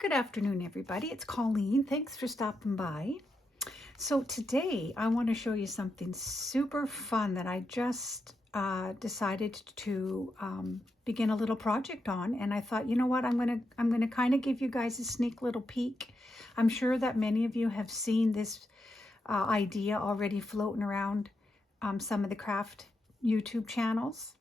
Good afternoon, everybody. It's Colleen. Thanks for stopping by. So today I want to show you something super fun that I just decided to begin a little project on, and I thought, you know what, I'm gonna kind of give you guys a sneak little peek. I'm sure that many of you have seen this idea already floating around some of the craft YouTube channels.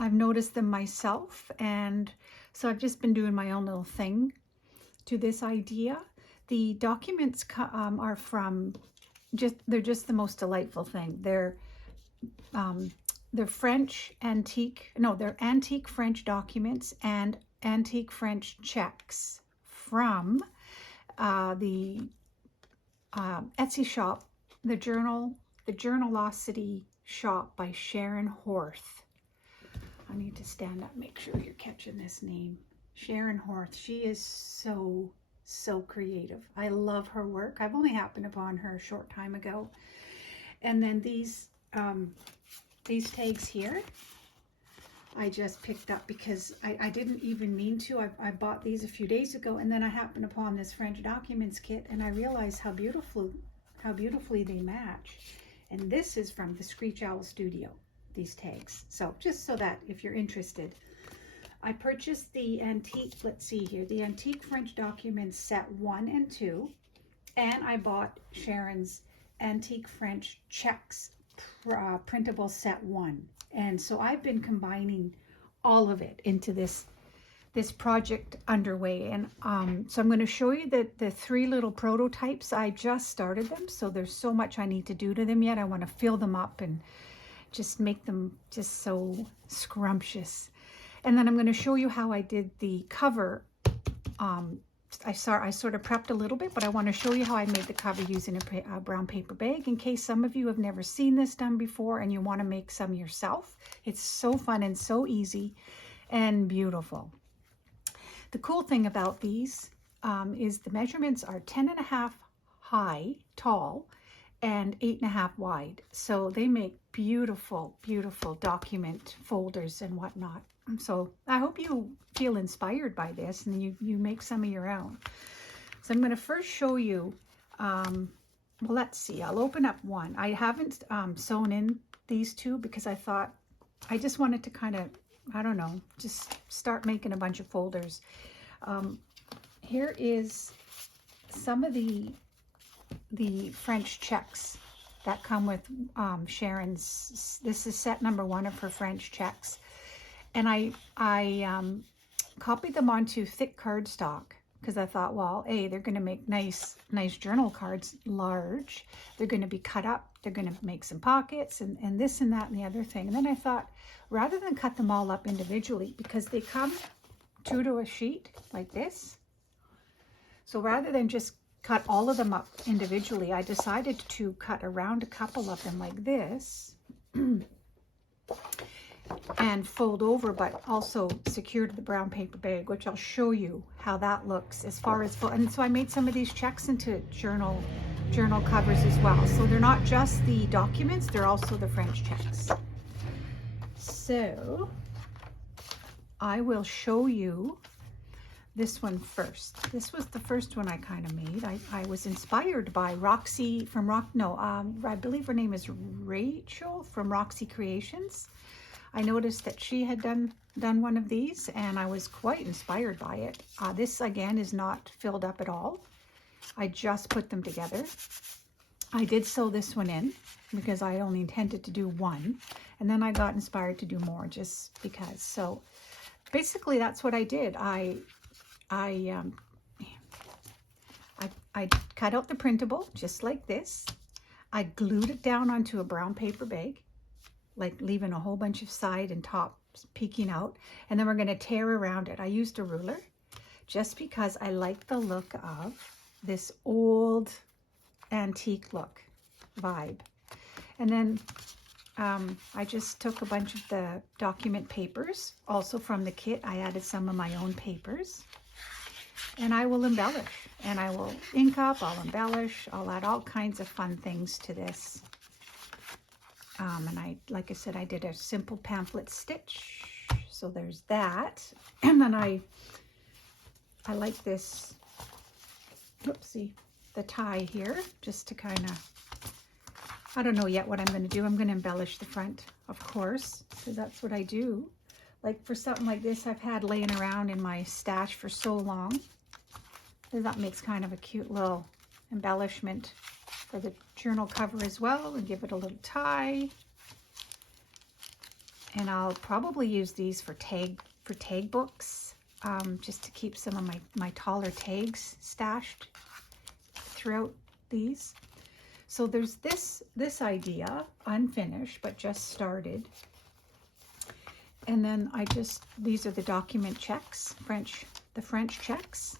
I've noticed them myself, and so I've just been doing my own little thing to this idea. The documents are from they're just the most delightful thing. They're French antique, no, they're antique French documents and antique French checks from the Etsy shop, the Journalosity shop by Sharon Hoerth. I need to stand up, make sure you're catching this name. Sharon Hoerth. She is so creative. I love her work. I've only happened upon her a short time ago. And then these tags here, I just picked up because I didn't even mean to. I bought these a few days ago, and then I happened upon this French documents kit, and I realized how beautifully they match. And this is from the Screech Owl Studio, these tags. So just so that if you're interested, I purchased the antique, let's see here, the antique French documents set 1 and 2, and I bought Sharon's antique French checks printable set 1. And so I've been combining all of it into this project underway. And so I'm going to show you the 3 little prototypes. I just started them, so there's so much I need to do to them yet. I want to fill them up and just make them just so scrumptious. And then I'm going to show you how I did the cover. I sort of prepped a little bit, but I want to show you how I made the cover using a brown paper bag, in case some of you have never seen this done before and you want to make some yourself. It's so fun and so easy and beautiful. The cool thing about these is the measurements are 10.5 high, tall, and 8.5 wide. So they make beautiful document folders and whatnot. So I hope you feel inspired by this and you make some of your own. So I'm going to first show you, well, let's see, I'll open up one. I haven't sewn in these 2 because I thought I just wanted to kind of, I don't know, just start making a bunch of folders. Here is some of the French checks that come with Sharon's. This is set number 1 of her French checks, and I copied them onto thick cardstock because I thought, well, they're going to make nice journal cards, large. They're going to be cut up. They're going to make some pockets and this and that and the other thing. And then I thought, rather than cut them all up individually, because they come true to a sheet like this, so rather than just cut all of them up individually, I decided to cut around a couple of them like this and fold over, but also secure to the brown paper bag, which I'll show you how that looks as far as, and so I made some of these checks into journal covers as well. So they're not just the documents, they're also the French checks. So I will show you this one first. This was the first one I kind of made. I was inspired by Roxy from I believe her name is Rachel from Roxy Creations. I noticed that she had done one of these, and I was quite inspired by it. This again is not filled up at all. I just put them together. I did sew this one in because I only intended to do 1, and then I got inspired to do more just because. So basically that's what I did. I cut out the printable just like this. I glued it down onto a brown paper bag, like leaving a whole bunch of side and top peeking out, and then we're going to tear around it. I used a ruler just because I like the look of this old antique look vibe. And then I just took a bunch of the document papers, also from the kit. I added some of my own papers, and I will embellish, and I will ink up, I'll embellish, I'll add all kinds of fun things to this. And like I said, I did a simple pamphlet stitch. So there's that. And then I I like this, oopsie, the tie here, just to kind of, I don't know yet what I'm going to do. I'm going to embellish the front, of course, because that's what I do. Like for something like this, I've had laying around in my stash for so long. That makes kind of a cute little embellishment for the journal cover as well, and give it a little tie. And I'll probably use these for tag books, just to keep some of my taller tags stashed throughout these. So there's this idea, unfinished, but just started. And then these are the document checks, the French checks.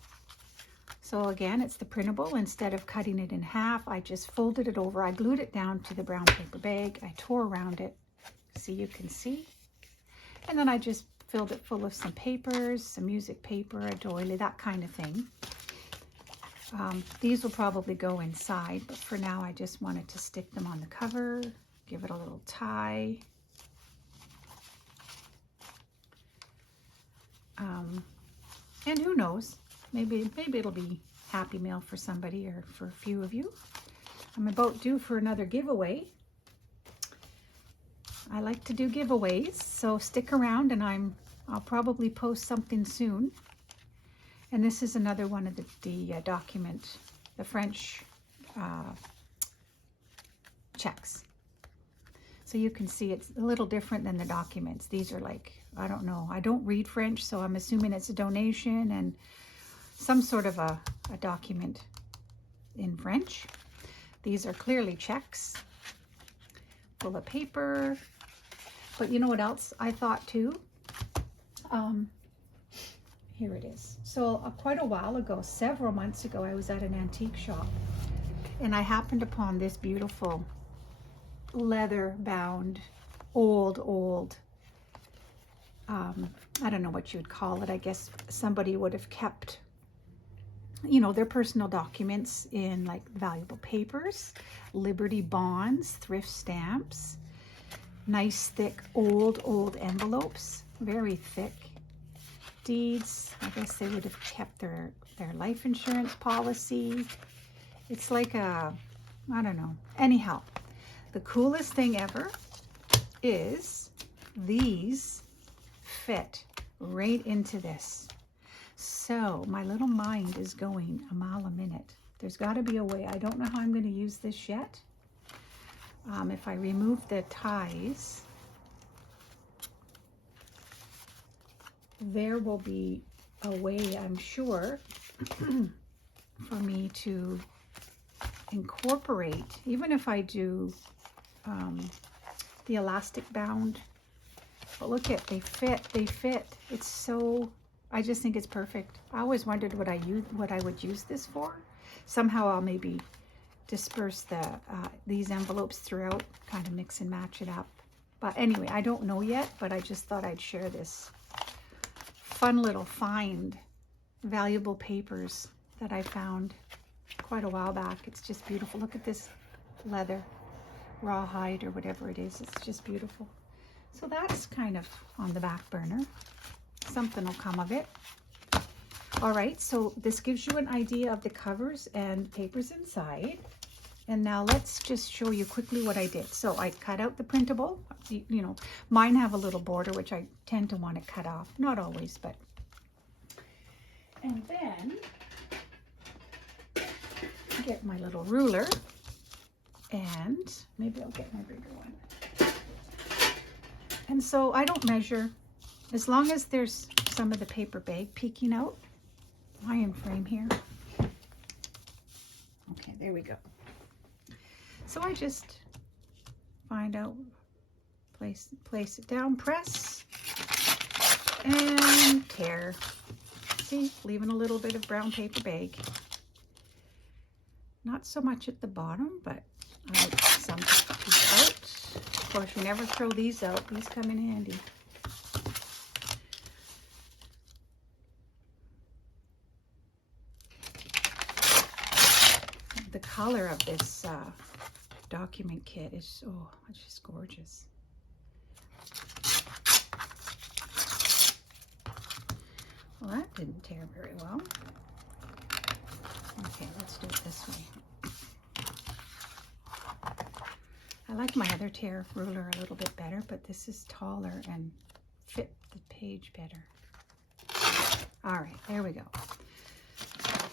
So again, it's the printable. Instead of cutting it in half, I just folded it over. I glued it down to the brown paper bag. I tore around it so you can see. And then I just filled it full of some papers, some music paper, a doily, that kind of thing. These will probably go inside, but for now I just wanted to stick them on the cover, give it a little tie. And who knows, maybe it'll be happy mail for somebody or for a few of you. I'm about due for another giveaway. I like to do giveaways, so stick around, and I'll probably post something soon. And this is another one of the document, the French checks. So you can see it's a little different than the documents. These are like, I don't know, I don't read French, so I'm assuming it's a donation and some sort of a document in French. These are clearly checks, full of paper. But you know what else I thought too? Here it is. So quite a while ago, several months ago, I was at an antique shop and I happened upon this beautiful leather bound old I don't know what you'd call it. I guess somebody would have kept, you know, their personal documents in like valuable papers, Liberty bonds, thrift stamps, nice thick old envelopes, very thick, deeds. I guess they would have kept their life insurance policy. It's like a, I don't know. Anyhow, the coolest thing ever is these fit right into this. So my little mind is going a mile a minute. There's got to be a way. I don't know how I'm going to use this yet. If I remove the ties, there will be a way, I'm sure, for me to incorporate, even if I do the elastic bound. But look at, they fit. It's so, I just think it's perfect. I always wondered what I would use this for. Somehow I'll maybe disperse these envelopes throughout, kind of mix and match it up. But anyway, I don't know yet, but I just thought I'd share this fun little find, valuable papers that I found quite a while back. It's just beautiful. Look at this leather, rawhide or whatever it is. It's just beautiful. So that's kind of on the back burner. Something will come of it. All right, so this gives you an idea of the covers and papers inside. And now let's just show you quickly what I did. So I cut out the printable. You know, mine have a little border, which I tend to want to cut off. Not always, but. And then get my little ruler, and maybe I'll get my bigger one. And so I don't measure, as long as there's some of the paper bag peeking out. Iron frame here. Okay, there we go. So I just find out, place it down, press, and tear. See, leaving a little bit of brown paper bag. Not so much at the bottom, but I like some to peek out. Of course, you never throw these out. These come in handy. The color of this document kit is, oh, it's just gorgeous. Well, that didn't tear very well. Okay, let's do it this way. I like my other tear ruler a little bit better, but this is taller and fit the page better. All right, there we go.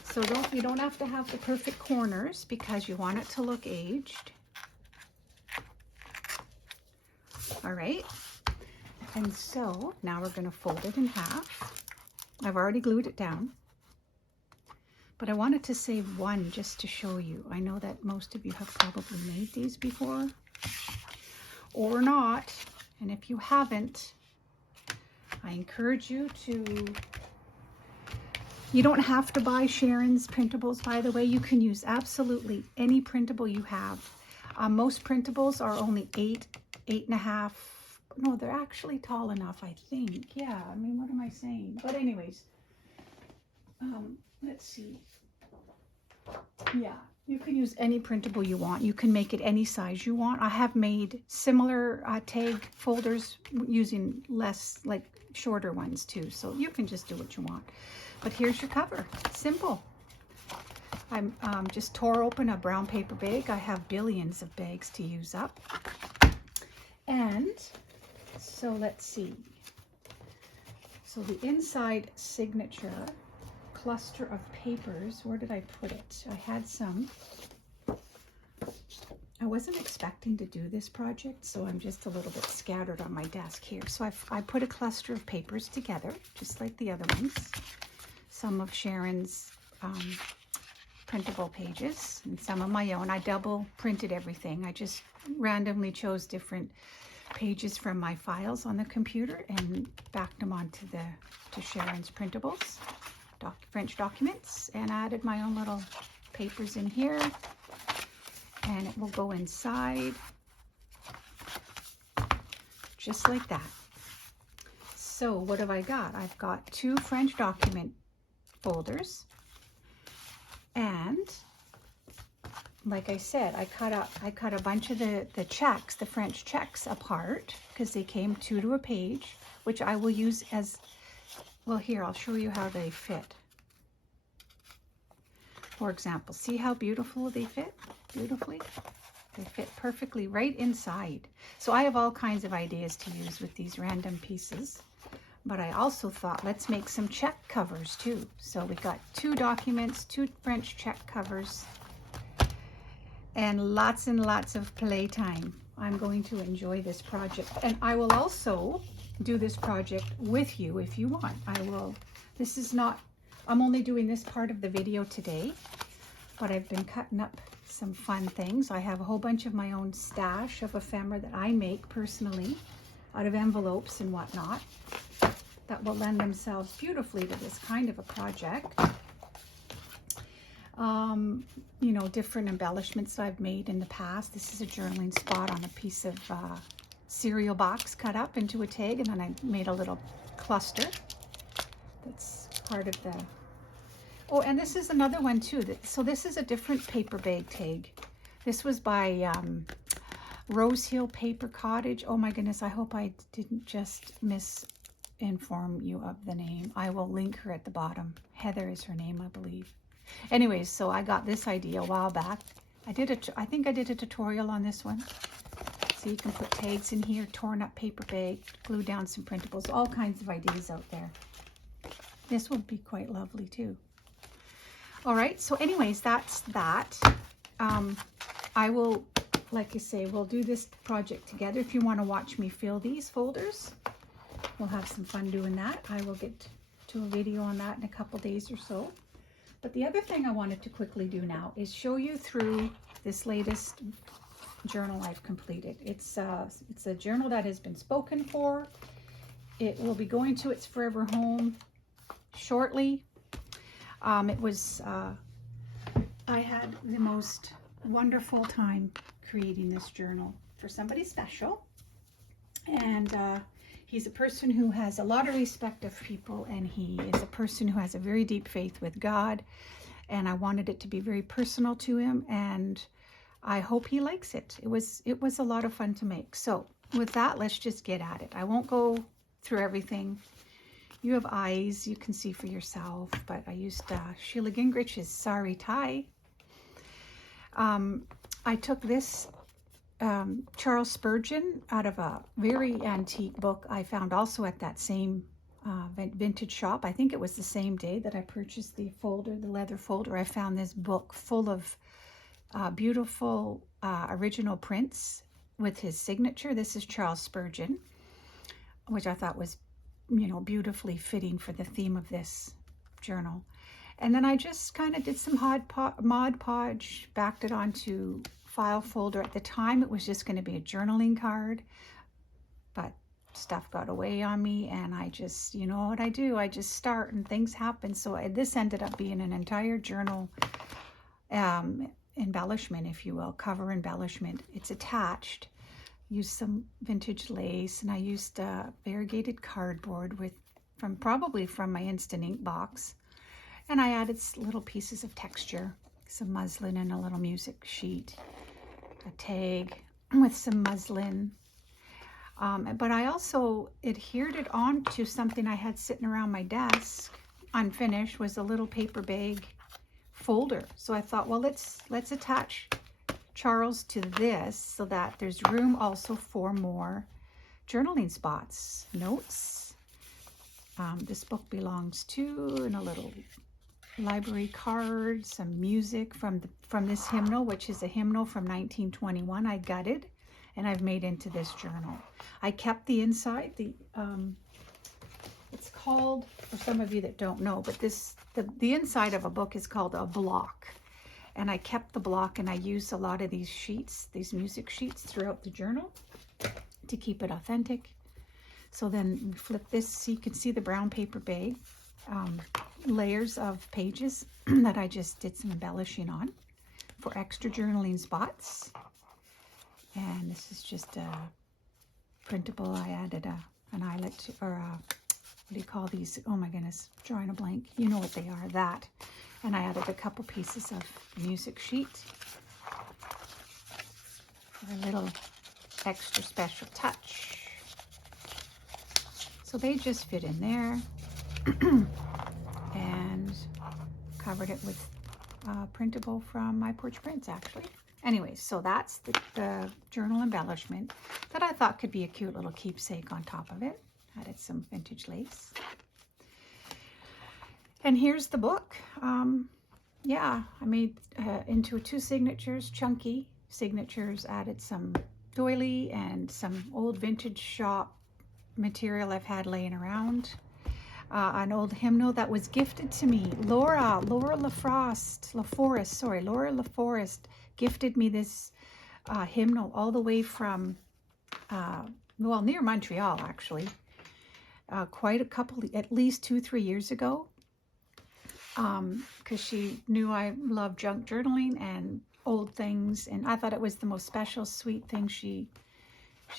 So you don't have to have the perfect corners because you want it to look aged. All right, and so now we're going to fold it in half. I've already glued it down, but I wanted to save one just to show you. I know that most of you have probably made these before or not, and if you haven't, I encourage you to. You don't have to buy Sharon's printables, by the way. You can use absolutely any printable you have. Most printables are only 8.5. No, they're actually tall enough, I think. Yeah, I mean, what am I saying? But anyways, let's see. Yeah, you can use any printable you want. You can make it any size you want. I have made similar tag folders using less, like shorter ones too. So you can just do what you want. But here's your cover. Simple. I'm just tore open a brown paper bag. I have billions of bags to use up. And so let's see. So the inside signature cluster of papers, where did I put it? I had some. I wasn't expecting to do this project, so I'm just a little bit scattered on my desk here. So I put a cluster of papers together, just like the other ones. Some of Sharon's printable pages and some of my own. I double printed everything. I just randomly chose different pages from my files on the computer and backed them onto to Sharon's printables, French documents, and added my own little papers in here, and it will go inside just like that. So what have I got? I've got 2 French document folders, and like I said, I cut a bunch of the checks, the French checks, apart because they came 2 to a page, which I will use as well. Here, I'll show you how they fit. For example, see how beautiful they fit? Beautifully. They fit perfectly right inside. So I have all kinds of ideas to use with these random pieces. But I also thought, let's make some check covers too. So we got 2 documents, 2 French check covers, and lots of playtime. I'm going to enjoy this project. And I will also do this project with you if you want. This is not, I'm only doing this part of the video today, but I've been cutting up some fun things. I have a whole bunch of my own stash of ephemera that I make personally out of envelopes and whatnot that will lend themselves beautifully to this kind of a project. You know, different embellishments I've made in the past. This is a journaling spot on a piece of cereal box cut up into a tag, and then I made a little cluster that's part of the... Oh, and this is another one too. So this is a different paper bag tag. This was by Rose Hill Paper Cottage. Oh my goodness, I hope I didn't just misinform you of the name. I will link her at the bottom. Heather is her name, I believe. Anyways, so I got this idea a while back. I think I did a tutorial on this one. So you can put tags in here, torn up paper bag, glue down some printables, all kinds of ideas out there. This would be quite lovely too. All right, so anyways, that's that. I will, like I say, we'll do this project together. If you want to watch me fill these folders, we'll have some fun doing that. I will get to a video on that in a couple days or so. But the other thing I wanted to quickly do now is show you through this latest journal I've completed. It's a journal that has been spoken for. It will be going to its forever home shortly. I had the most wonderful time creating this journal for somebody special, and he's a person who has a lot of respect of people, and he is a person who has a very deep faith with God, and I wanted it to be very personal to him, and I hope he likes it. It was a lot of fun to make. So with that, let's just get at it. I won't go through everything. You have eyes, you can see for yourself, but I used Sheila Gingrich's Sorry Tie. I took this Charles Spurgeon out of a very antique book I found also at that same vintage shop. I think it was the same day that I purchased the folder, the leather folder. I found this book full of beautiful original prints with his signature. This is Charles Spurgeon, which I thought was, you know, beautifully fitting for the theme of this journal. And then I just kind of did some Mod Podge, backed it onto file folder. At the time, it was just going to be a journaling card, but stuff got away on me, and I just, you know what I do, I just start and things happen. So this ended up being an entire journal embellishment, if you will, cover embellishment. It's attached. Used some vintage lace, and I used variegated cardboard probably from my Instant Ink box, and I added little pieces of texture, some muslin and a little music sheet, a tag with some muslin. But I also adhered it onto something I had sitting around my desk, unfinished, was a little paper bag folder. So I thought, well, let's attach Charles to this so that there's room also for more journaling spots, notes. This book belongs to, and a little library card, some music from this hymnal, which is a hymnal from 1921 I gutted and I've made into this journal. I kept the inside, it's called, for some of you that don't know, but the inside of a book is called a block. And I kept the block, and I used a lot of these sheets, these music sheets throughout the journal to keep it authentic. So then we flip this so you can see the brown paper bag, layers of pages that I just did some embellishing on for extra journaling spots. And this is just a printable. I added an eyelet, or what do you call these? Oh my goodness, drawing a blank. You know what they are, that. And I added a couple pieces of music sheet for a little extra special touch. So they just fit in there. And covered it with printable from My Porch Prints, actually. Anyways, so that's the journal embellishment that I thought could be a cute little keepsake on top of it. Added some vintage lace. And here's the book. Yeah, I made into 2 signatures, chunky signatures, added some doily and some old vintage shop material I've had laying around. An old hymnal that was gifted to me. Laura LaForest gifted me this hymnal all the way from, well, near Montreal, actually. Quite a couple, at least 2-3 years ago. Because she knew I loved junk journaling and old things, and I thought it was the most special, sweet thing she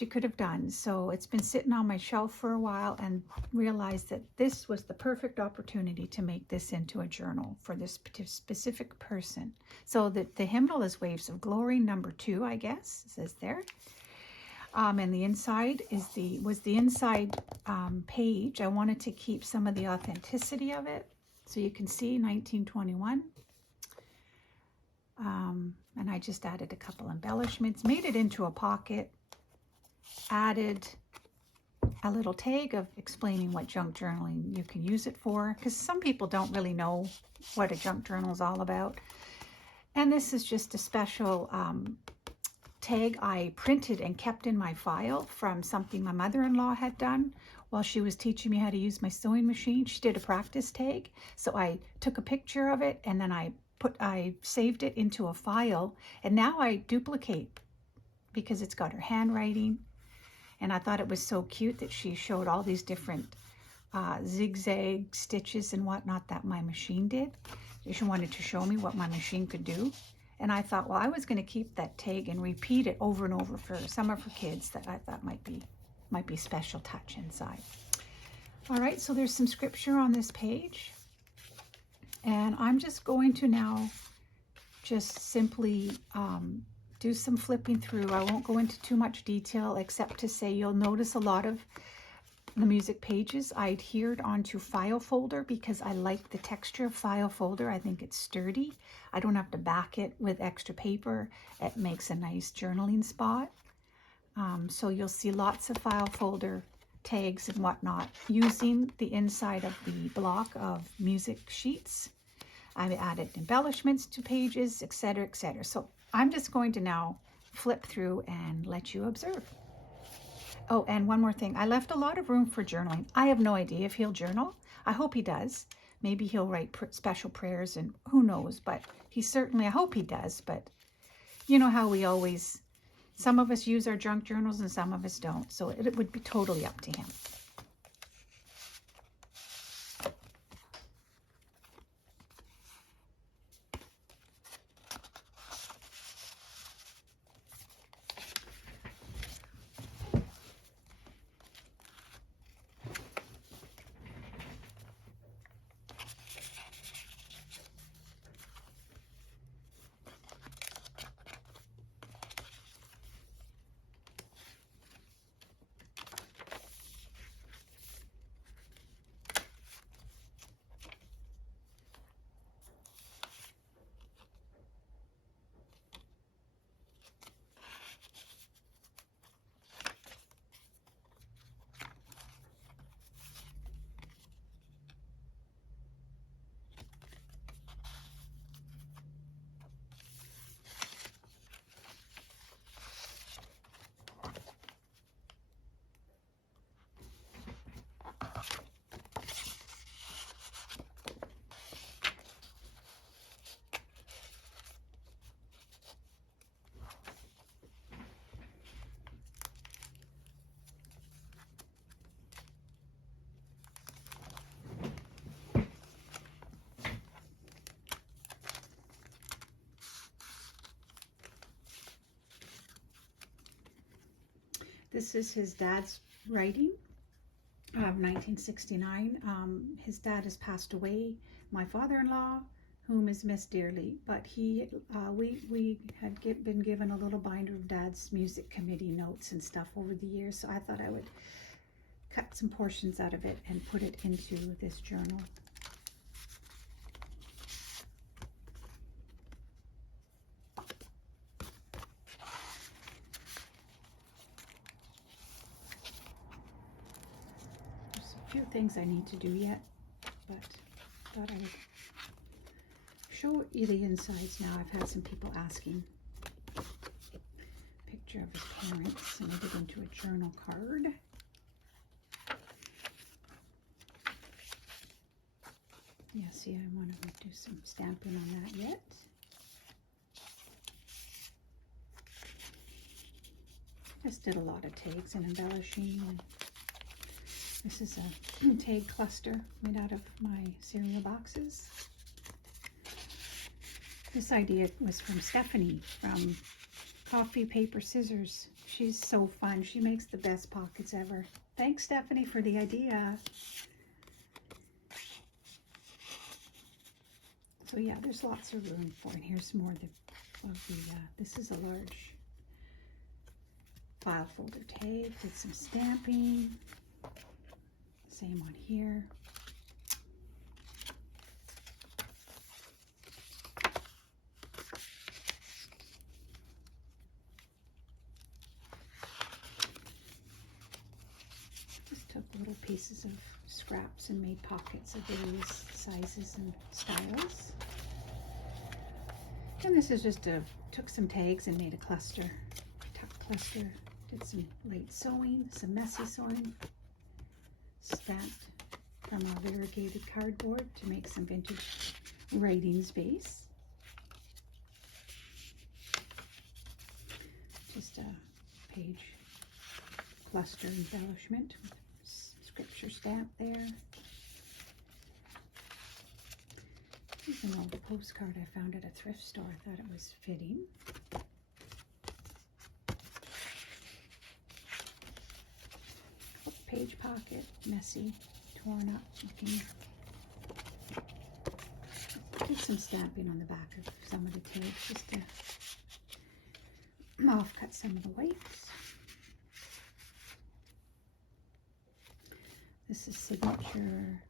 could have done. So it's been sitting on my shelf for a while, and realized that this was the perfect opportunity to make this into a journal for this specific person. So the hymnal is Waves of Glory, number 2, I guess, it says there. And the inside was the inside page. I wanted to keep some of the authenticity of it. So you can see 1921. And I just added a couple embellishments, made it into a pocket, added a little tag of explaining what junk journaling you can use it for, because some people don't really know what a junk journal is all about. And this is just a special tag I printed and kept in my file from something my mother-in-law had done while she was teaching me how to use my sewing machine. She did a practice tag, so I took a picture of it, and then I saved it into a file, and now I duplicate because it's got her handwriting. And I thought it was so cute that she showed all these different zigzag stitches and whatnot that my machine did. She wanted to show me what my machine could do. And I thought, well, I was going to keep that tag and repeat it over and over for some of her kids that I thought might be special touch inside. All right, so there's some scripture on this page. And I'm just going to now just simply do some flipping through. I won't go into too much detail except to say you'll notice a lot of the music pages, I adhered onto file folder because I like the texture of file folder. I think it's sturdy. I don't have to back it with extra paper. It makes a nice journaling spot. So you'll see lots of file folder tags and whatnot using the inside of the block of music sheets. I've added embellishments to pages, etc., etc. So I'm just going to now flip through and let you observe. Oh, and one more thing. I left a lot of room for journaling. I have no idea if he'll journal. I hope he does. Maybe he'll write special prayers and who knows, but he certainly, I hope he does. But you know how we always, some of us use our junk journals and some of us don't. So it would be totally up to him. This is his dad's writing of 1969. His dad has passed away. My father-in-law, whom is missed dearly, but he, we had been given a little binder of Dad's music committee notes and stuff over the years, so I thought I would cut some portions out of it and put it into this journal. Few things I need to do yet, but thought I would show you the insides now. I've had some people asking. Picture of his parents, and I did into a journal card. Yeah, see, I want to do some stamping on that yet. Just did a lot of tags and embellishing. And this is a tag cluster made out of my cereal boxes. This idea was from Stephanie from Coffee, Paper, Scissors. She's so fun. She makes the best pockets ever. Thanks, Stephanie, for the idea. So yeah, there's lots of room for it. Here's more of the this is a large file folder tag with some stamping. Same one here. Just took little pieces of scraps and made pockets of various sizes and styles. And this is just took some tags and made a cluster, tuck cluster. Did some light sewing, some messy sewing. Stamped from a variegated cardboard to make some vintage writing space. Just a page cluster embellishment with scripture stamp there. Here's an old postcard I found at a thrift store. I thought it was fitting. Page pocket, messy, torn up looking. Did some stamping on the back of some of the tags just to offcut some of the whites. This is signature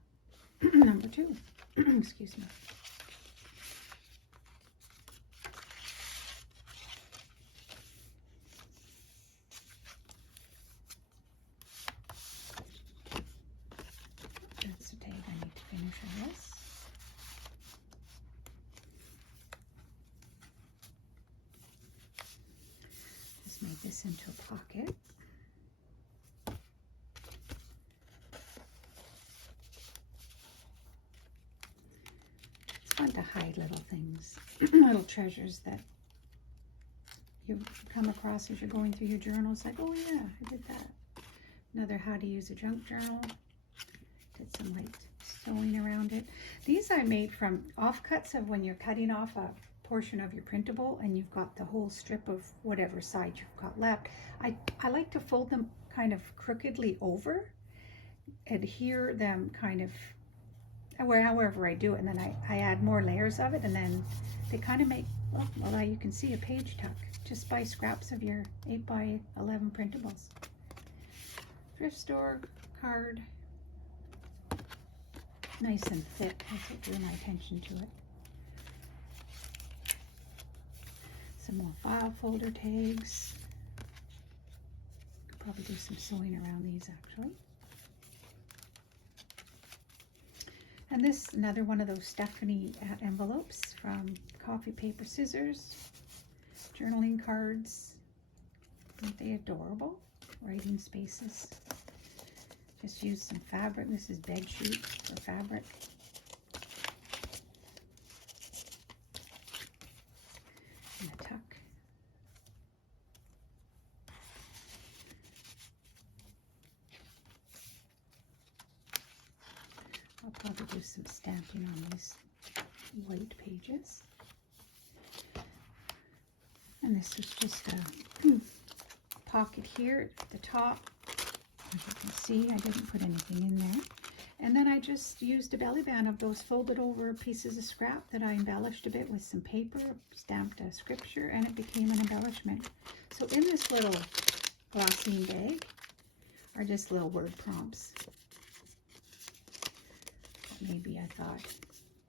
number 2. Excuse me. That's the tag I need to finish on this. Just made this into a pocket. It's fun to hide little things, little treasures that you come across as you're going through your journal. It's like, oh yeah, I did that. Another how to use a junk journal. Did some like sewing around it. These I made from offcuts of when you're cutting off a portion of your printable and you've got the whole strip of whatever side you've got left. I like to fold them kind of crookedly over, adhere them kind of however I do it, and then I add more layers of it, and then they kind of make, well, you can see a page tuck just by scraps of your 8x11 printables. Thrift store card. Nice and thick. That's what drew my attention to it. Some more file folder tags. Could probably do some sewing around these actually. And this, another one of those Stephanie envelopes from Coffee Paper Scissors. Journaling cards. Aren't they adorable? Writing spaces. Just use some fabric. This is bed sheet for fabric. And a tuck. I'll probably do some stamping on these white pages. And this is just a pocket here at the top. As you can see, I didn't put anything in there. And then I just used a belly band of those folded over pieces of scrap that I embellished a bit with some paper, stamped a scripture, and it became an embellishment. So in this little glassine bag are just little word prompts. Maybe I thought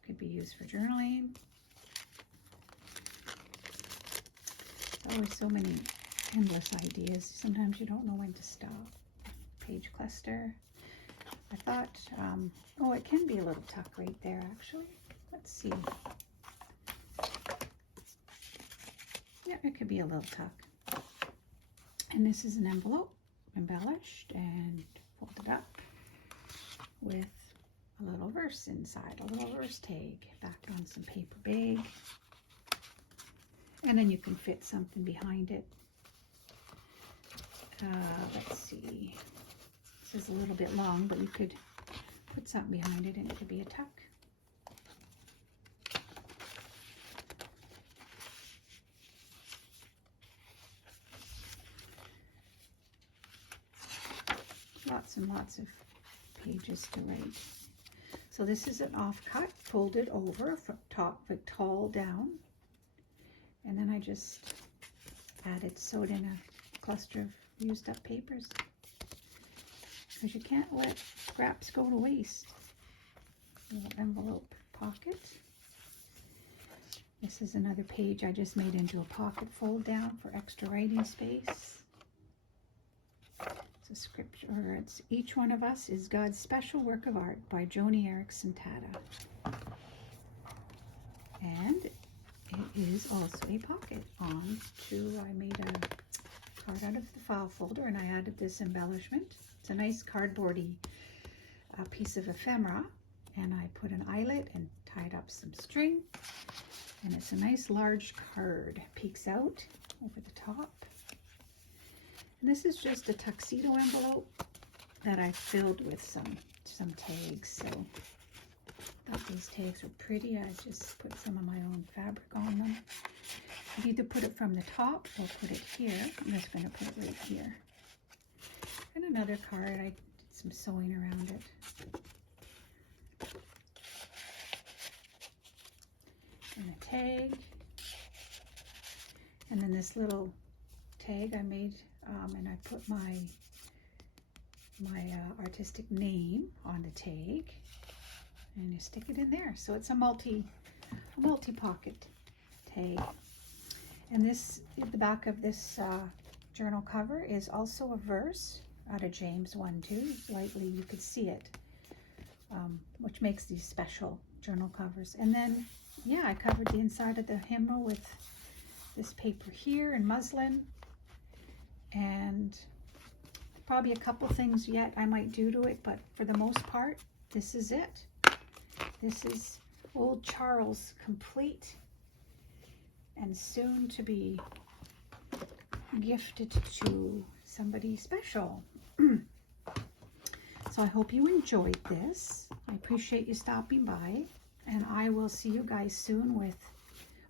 could be used for journaling. There's always so many endless ideas. Sometimes you don't know when to stop. Page cluster. I thought, oh, it can be a little tuck right there actually. Let's see. Yeah, it could be a little tuck. And this is an envelope, embellished and folded up with a little verse inside, a little verse tag, backed on some paper bag. And then you can fit something behind it. Let's see. This is a little bit long, but you could put something behind it and it could be a tuck. Lots and lots of pages to write. So this is an offcut, folded over from top, tall down. And then I just sewed in a cluster of used up papers. Because you can't let scraps go to waste. Little envelope pocket. This is another page I just made into a pocket fold down for extra writing space. It's a scripture, it's Each One of Us is God's Special Work of Art by Joni Eareckson Tada. And it is also a pocket I made a card out of the file folder and I added this embellishment. It's a nice cardboardy piece of ephemera, and I put an eyelet and tied up some string, and it's a nice large card. Peeks out over the top. And this is just a tuxedo envelope that I filled with some tags. So I thought these tags were pretty. I just put some of my own fabric on them. You can either put it from the top or put it here. I'm just going to put it right here. And another card, I did some sewing around it. And a tag. And then this little tag I made, and I put my my artistic name on the tag, and you stick it in there. So it's a multi-pocket tag. And this, at the back of this journal cover, is also a verse out of James 1:2. Lightly, you could see it, which makes these special journal covers. And then, yeah, I covered the inside of the hymnal with this paper here in muslin, and probably a couple things yet I might do to it, but for the most part, this is it. This is Old Charles complete and soon to be gifted to somebody special. So I hope you enjoyed this. I appreciate you stopping by, and I will see you guys soon with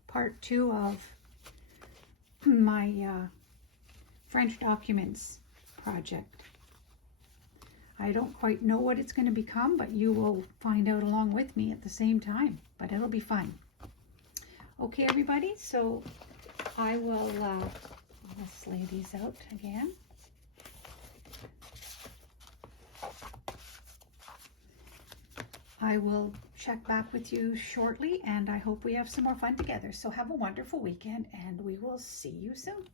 part 2 of my French documents project. I don't quite know what it's going to become, but you will find out along with me at the same time, but it'll be fun. Okay, everybody, so I will let's lay these out again. I will check back with you shortly, and I hope we have some more fun together. So have a wonderful weekend, and we will see you soon.